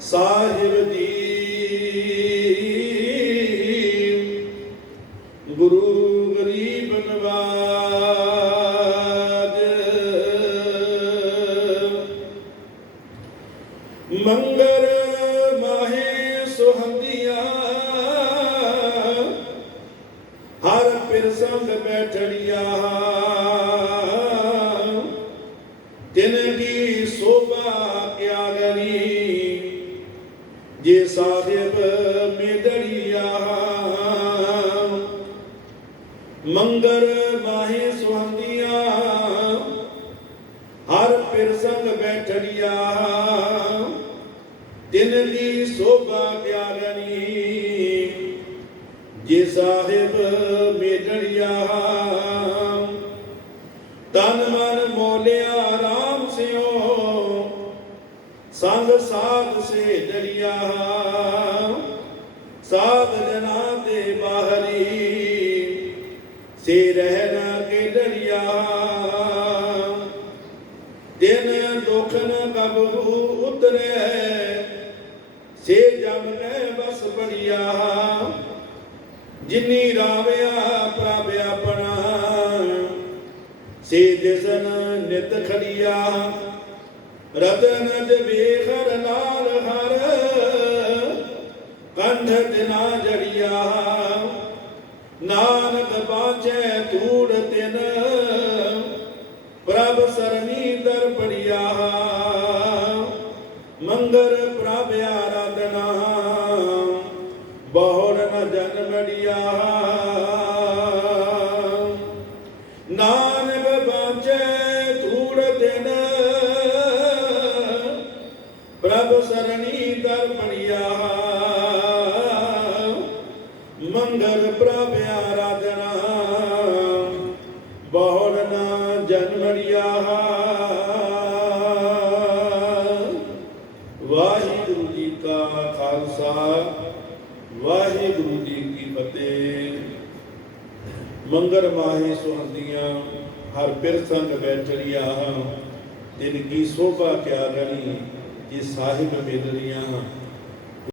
ਸਾਹਿਬ ਜੀ ਗੁਰੂ ਗਰੀਬ ਨਵਾਜ। ਮੰਗਰ ਮਾਹੇ ਸੁਹੰਦੀਆਂ ਹਰ ਪਿਰ ਸੰਗ ਬੈਠੜੀਆਂ ਜੇ ਸਾਹਿਬ ਮੇਦੜੀਆ, ਮੰਗਰ ਮਾਹੇ ਸੁਹੰਦੀਆਂ ਹਰ ਪਿਰ ਸੰਗ ਬੈਠੜੀਆ, ਤਿਨ ਦੀ ਸੋਭਾ ਕਿਆ ਜੇ ਸਾਹਿਬ ਮੇਦੜੀਆ, ਤਨ ਸੰਗ ਸਾਧ ਸੇ ਦਰਿਆ ਸਾਧ ਜਨਾ ਤੇ ਬਾਹਰੀ। ਸੇ ਰਹਿਣਾ ਕੇ ਦਰਿਆ ਦਿਨ ਦੁਖ ਨ ਕਬਹੂ ਉਤਰੇ। ਸੇ ਜਮ ਮੈਂ ਬਸ ਬੜੀਆ। ਜਿਨੀ ਰਾਵਿਆ ਪ੍ਰਭ ਆਪਣਾ। ਸੇ ਦਿਸਨ ਨਿਤ ਖੜੀਆ। ਰਤਨ ਵੇਖਰ ਲਾਲ ਹਰ ਕੰਧ ਦਿਨਾ ਜੜੀਆ। ਨਾਨਕ ਬਾਝੈ ਧੂੜ ਤਿਨ, ਪ੍ਰਭ ਸਰਣੀ ਦਰ ਪੜਿਆ। ਮੰਗਰ ਪ੍ਰਭ ਆਰਾਧਨਾ ਬਹੁੜ ਨ ਜਨਮੜਿਆ ਨਾਨਕ ਬਾਝੈ ਪ੍ਰਭ ਸਰਣੀ ਦਰ ਮੰਗਲ ਪ੍ਰਭ ਆਰਾਧਨਾ। ਬਹੁੜ ਨਾ ਜਨਮੜਿਆ ਵਾਹਿਗੁਰੂ ਜੀ ਕਾ ਖਾਲਸਾ, ਵਾਹਿਗੁਰੂ ਜੀ ਕੀ ਫਤਿਹ। ਮੰਗਲ ਮਾਹੀ ਸੁਹੰਦੀਆਂ ਹਰ ਪਿਰ ਸੰਗ ਬੈਠੜੀਆਂ ਤਿਨ ਕੀ ਸੋਭਾ ਕਿਆ ਗਣੀ ਇਹ ਸਾਹਿਬ ਮੇਦਰੀਆਂ